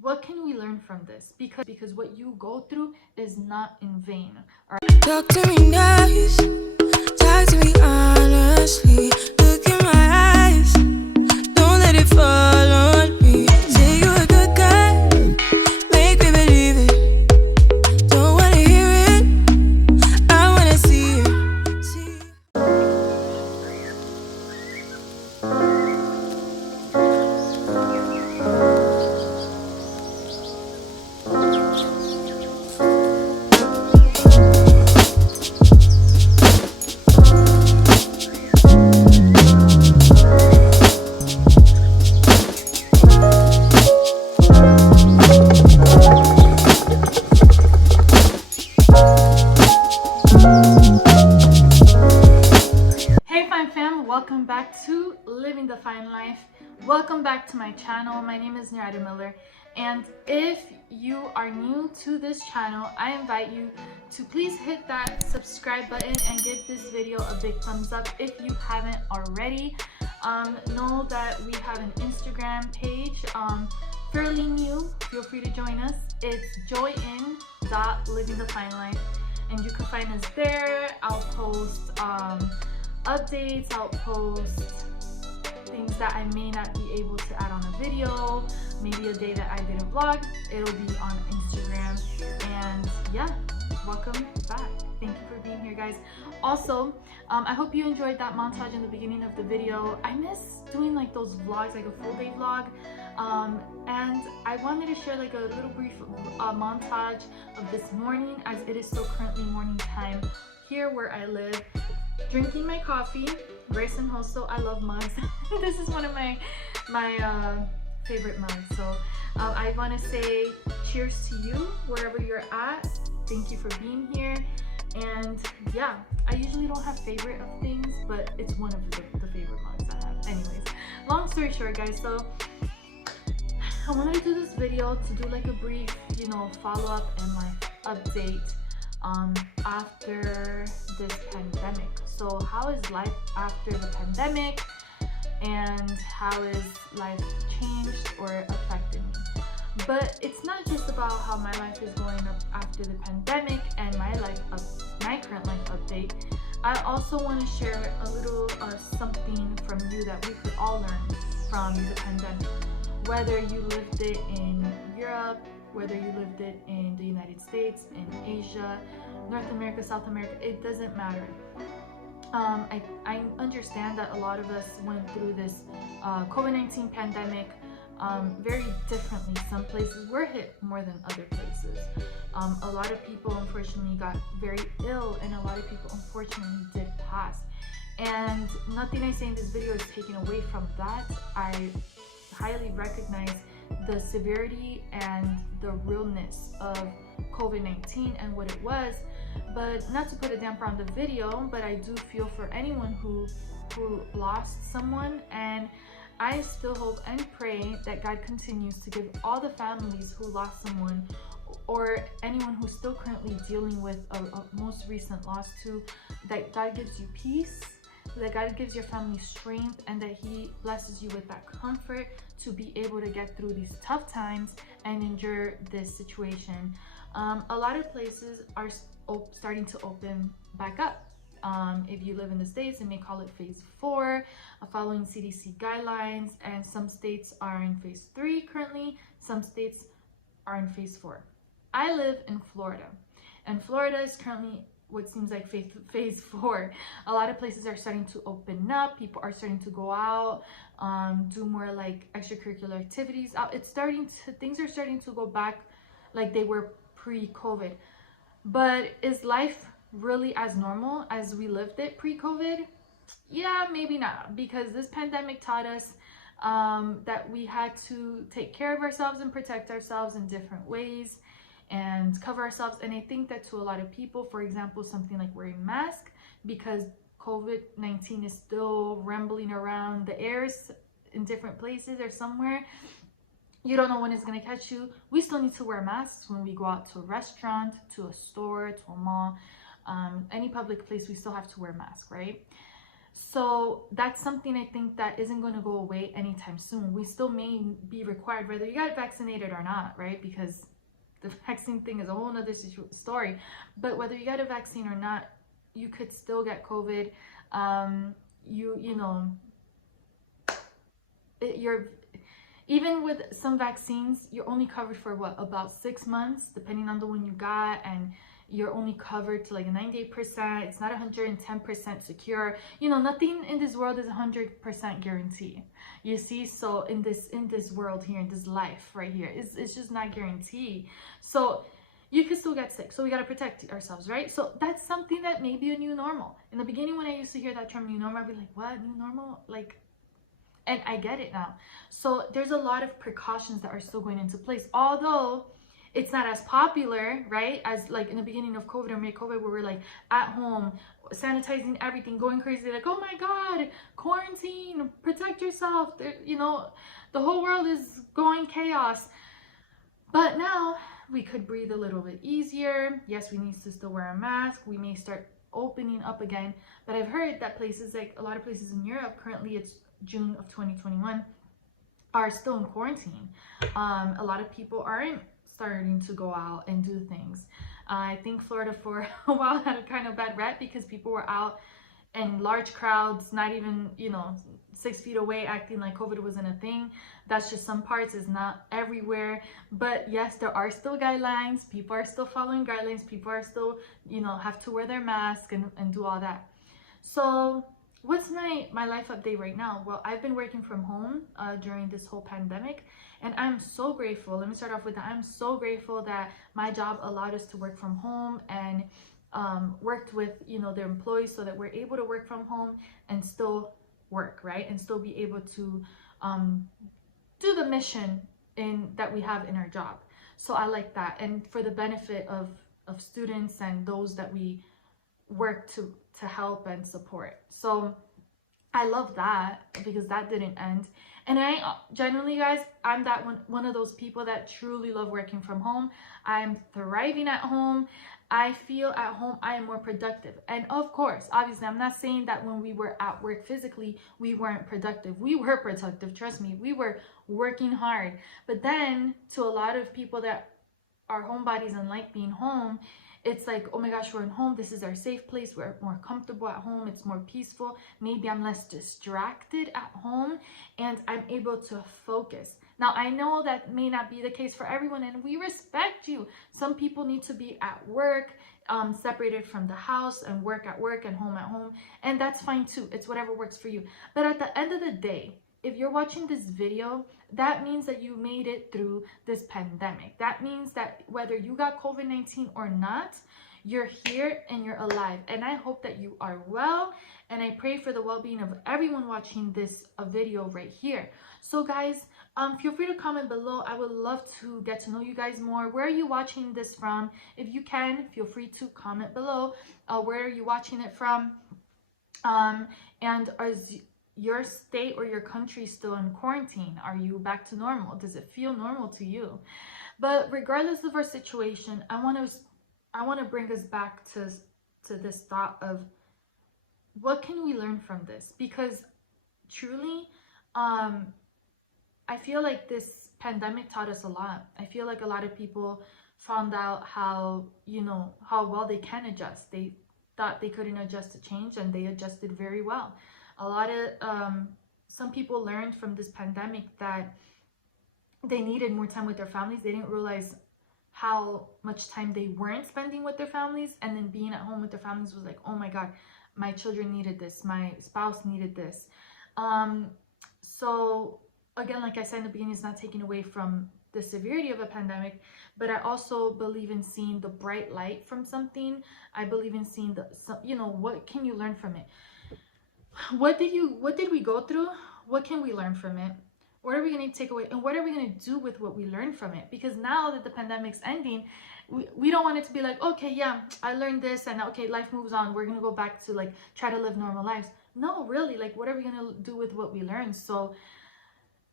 what can we learn from this? Because what you go through is not in vain. All right? Talk to me nice, talk to me honestly. Look in my eyes, don't let it fall on me. Say you're a good guy, make me believe it. Don't wanna hear it, I wanna see it. Welcome back to Living the Fine Life. Welcome back to my channel. My name is Narada Miller, and if you are new to this channel, I invite you to please hit that subscribe button and give this video a big thumbs up if you haven't already. Know that we have an Instagram page, fairly new. Feel free to join us. It's joyin.livingthefinelife, and you can find us there. I'll post updates, I'll post things that I may not be able to add on a video, maybe a day that I didn't vlog. It'll be on Instagram. And yeah, welcome back. Thank you for being here, guys. Also, I hope you enjoyed that montage in the beginning of the video. I miss doing like those vlogs, like a full day vlog, and I wanted to share like a little brief montage of this morning, as it is still currently morning time here where I live. Drinking my coffee, Grace and Hosto. I love mugs. This is one of my favorite mugs. So I want to say cheers to you wherever you're at. Thank you for being here. And yeah, I usually don't have favorite of things, but it's one of the favorite mugs I have. Anyways, long story short, guys. So I wanted to do this video to do like a brief, follow-up and like update after this pandemic. So how is life after the pandemic, and how is life changed or affected me? But it's not just about how my life is going up after the pandemic and my current life update. I also want to share a little something from you that we could all learn from the pandemic. Whether you lived it in Europe, whether you lived it in the United States, in Asia, North America, South America, it doesn't matter. I understand that a lot of us went through this COVID-19 pandemic very differently. Some places were hit more than other places. A lot of people unfortunately got very ill, and a lot of people unfortunately did pass. And nothing I say in this video is taken away from that. I highly recognize the severity and the realness of COVID-19 and what it was, but not to put a damper on the video, but I do feel for anyone who lost someone, and I still hope and pray that God continues to give all the families who lost someone, or anyone who's still currently dealing with a most recent loss too, that God gives you peace, that God gives your family strength, and that He blesses you with that comfort to be able to get through these tough times and endure this situation. A lot of places are starting to open back up. If you live in the States, they may call it phase 4, following CDC guidelines, and some states are in phase 3 currently, some states are in phase 4. I live in Florida, and Florida is currently what seems like phase 4. A lot of places are starting to open up. People are starting to go out, do more like extracurricular activities out. Things are starting to go back like they were pre-COVID. But is life really as normal as we lived it pre-COVID? Yeah, maybe not, because this pandemic taught us that we had to take care of ourselves and protect ourselves in different ways and cover ourselves. And I think that to a lot of people, for example, something like wearing masks, because COVID-19 is still rambling around the airs in different places or somewhere, you don't know when it's going to catch you. We still need to wear masks when we go out to a restaurant, to a store, to a mall, any public place. We still have to wear masks, right? So that's something I think that isn't going to go away anytime soon. We still may be required, whether you got vaccinated or not, right? Because the vaccine thing is a whole nother story. But whether you got a vaccine or not, you could still get COVID. You know, you're even with some vaccines, you're only covered for what, about 6 months, depending on the one you got, and you're only covered to like 98%. It's not 110% secure. You know, nothing in this world is 100% guarantee. You see, so in this world here, in this life right here, it's just not guaranteed. So you can still get sick. So we got to protect ourselves, right? So that's something that may be a new normal. In the beginning, when I used to hear that term new normal, I'd be like, what, new normal? Like, and I get it now. So there's a lot of precautions that are still going into place, although it's not as popular, right, as like in the beginning of COVID or mid-COVID, where we're like at home, sanitizing everything, going crazy, like, oh my God, quarantine, protect yourself. You know, the whole world is going chaos. But now we could breathe a little bit easier. Yes, we need to still wear a mask. We may start opening up again. But I've heard that places, like a lot of places in Europe, currently it's June of 2021, are still in quarantine. A lot of people aren't starting to go out and do things. I think Florida for a while had a kind of bad rep because people were out in large crowds, not even, you know, 6 feet away, acting like COVID wasn't a thing. That's just some parts, it's not everywhere. But yes, there are still guidelines. People are still following guidelines. People are still, you know, have to wear their mask and do all that. So what's my life update right now? Well, I've been working from home during this whole pandemic, and I'm so grateful. Let me start off with that. I'm so grateful that my job allowed us to work from home and worked with, you know, their employees so that we're able to work from home and still work, right? And still be able to do the mission that we have in our job. So I like that. And for the benefit of students and those that we work to help and support. So I love that because that didn't end. And I generally, guys, I'm that one of those people that truly love working from home. I'm thriving at home. I feel at home I am more productive. And of course, obviously, I'm not saying that when we were at work physically, we weren't productive. We were productive, trust me. We were working hard. But then to a lot of people that are homebodies and like being home, it's like, oh my gosh, we're in home. This is our safe place. We're more comfortable at home. It's more peaceful. Maybe I'm less distracted at home and I'm able to focus. Now, I know that may not be the case for everyone, and we respect you. Some people need to be at work, separated from the house, and work at work and home at home. And that's fine too. It's whatever works for you. But at the end of the day, if you're watching this video, that means that you made it through this pandemic. That means that whether you got COVID-19 or not, you're here and you're alive. And I hope that you are well. And I pray for the well-being of everyone watching this video right here. So guys, feel free to comment below. I would love to get to know you guys more. Where are you watching this from? If you can, feel free to comment below. Where are you watching it from? And is your state or your country still in quarantine? Are you back to normal? Does it feel normal to you? But regardless of our situation, I want to bring us back to this thought of what can we learn from this? Because truly, I feel like this pandemic taught us a lot. I feel like a lot of people found out how, you know, how well they can adjust. They thought they couldn't adjust to change, and they adjusted very well. A lot of, some people learned from this pandemic that they needed more time with their families. They didn't realize how much time they weren't spending with their families, and then being at home with their families was like, oh my God, my children needed this, my spouse needed this. So again, like I said in the beginning, it's not taking away from the severity of a pandemic, but I also believe in seeing the bright light from something. I believe in seeing you know, what can you learn from it? What did we go through? What can we learn from it? What are we going to take away? And what are we going to do with what we learned from it? Because now that the pandemic's ending, we don't want it to be like, okay, yeah, I learned this, and okay, life moves on. We're going to go back to like try to live normal lives. No, really, like, what are we going to do with what we learned? So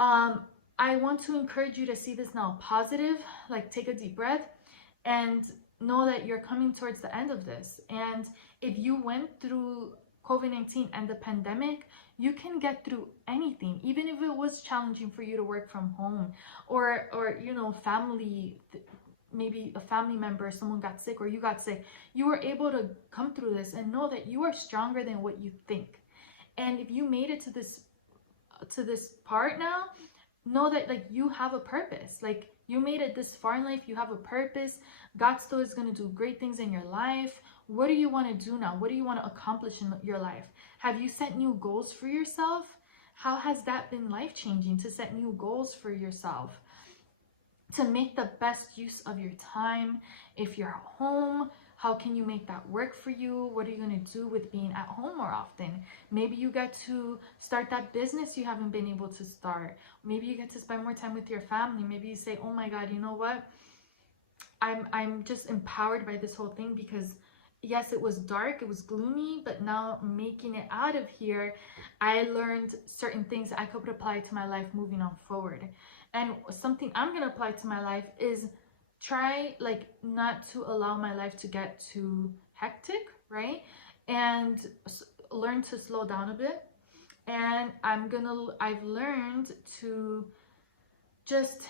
I want to encourage you to see this now positive, like take a deep breath and know that you're coming towards the end of this. And if you went through COVID-19 and the pandemic, you can get through anything, even if it was challenging for you to work from home, or you know, maybe a family member, someone got sick or you got sick. You were able to come through this and know that you are stronger than what you think. And if you made it to this part now, know that like you have a purpose. Like you made it this far in life, you have a purpose. God still is going to do great things in your life. What do you want to do now? What do you want to accomplish in your life? Have you set new goals for yourself? How has that been life-changing to set new goals for yourself? To make the best use of your time. If you're home, how can you make that work for you? What are you going to do with being at home more often? Maybe you get to start that business you haven't been able to start. Maybe you get to spend more time with your family. Maybe you say, oh my God, you know what? I'm just empowered by this whole thing, because yes, it was dark, it was gloomy, but now making it out of here, I learned certain things I could apply to my life moving on forward. And something I'm going to apply to my life is try like not to allow my life to get too hectic, right? And learn to slow down a bit. And I've learned to just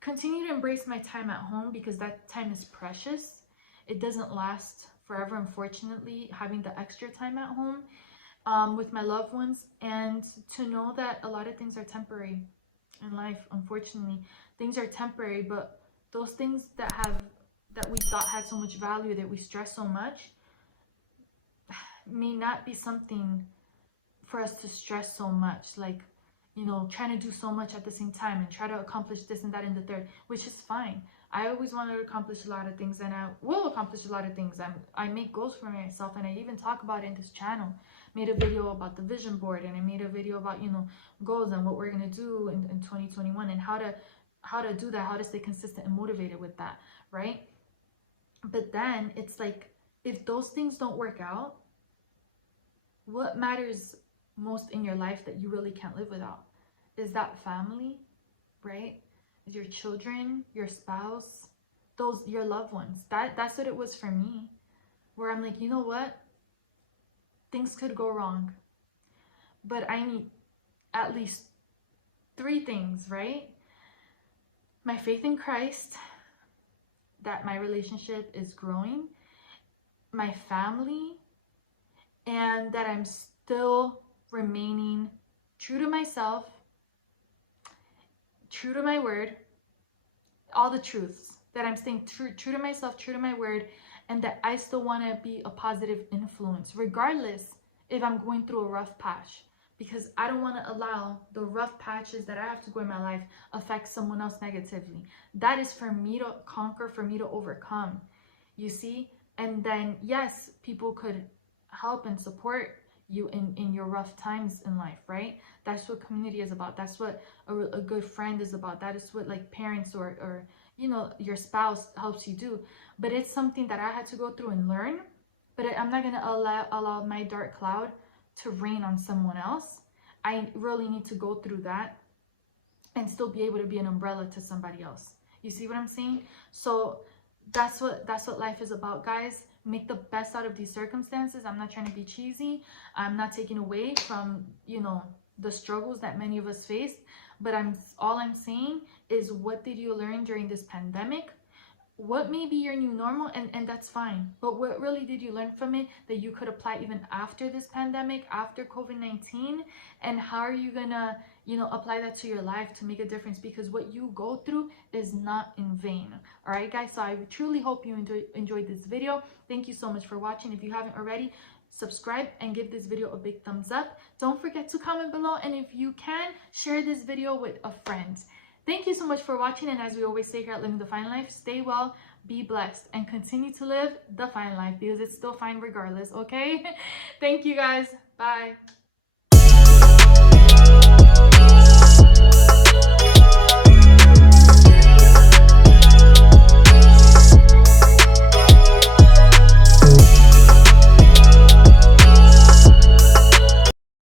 continue to embrace my time at home, because that time is precious. It doesn't last forever, unfortunately, having the extra time at home with my loved ones. And to know that a lot of things are temporary in life. Unfortunately, things are temporary, but those things that we thought had so much value, that we stress so much, may not be something for us to stress so much. Like, you know, trying to do so much at the same time and try to accomplish this and that and the third, which is fine. I always wanted to accomplish a lot of things, and I will accomplish a lot of things. I make goals for myself, and I even talk about it in this channel. Made a video about the vision board, and I made a video about, you know, goals and what we're going to do in 2021, and how to do that, how to stay consistent and motivated with that, right? But then it's like, if those things don't work out, what matters most in your life that you really can't live without? Is that family, right? Is your children, your spouse, your loved ones. That's what it was for me, where I'm like, you know what? Things could go wrong, but I need at least 3 things, right? My faith in Christ, that my relationship is growing, my family, and that I'm still remaining true to myself, true to my word, all the truths, that I'm staying true to myself, true to my word, and that I still want to be a positive influence, regardless if I'm going through a rough patch, because I don't want to allow the rough patches that I have to go in my life affect someone else negatively. That is for me to conquer, for me to overcome, you see? And then, yes, people could help and support you in your rough times in life, right? That's what community is about. That's what a good friend is about. That is what like parents or you know, your spouse helps you do. But it's something that I had to go through and learn. But I'm not going to allow my dark cloud to rain on someone else. I really need to go through that and still be able to be an umbrella to somebody else. You see what I'm saying? So that's what life is about, guys. Make the best out of these circumstances. I'm not trying to be cheesy. I'm not taking away from, you know, the struggles that many of us faced, but all I'm saying is, what did you learn during this pandemic? What may be your new normal, and that's fine, but what really did you learn from it that you could apply even after this pandemic, after COVID-19? And how are you gonna, you know, apply that to your life to make a difference? Because what you go through is not in vain. All right, guys, so I truly hope you enjoyed this video. Thank you so much for watching. If you haven't already, subscribe and give this video a big thumbs up. Don't forget to comment below, and if you can, share this video with a friend. Thank you so much for watching, and as we always say here at Living the Fine Life, stay well, be blessed, and continue to live the fine life, because it's still fine regardless, okay? Thank you, guys. Bye.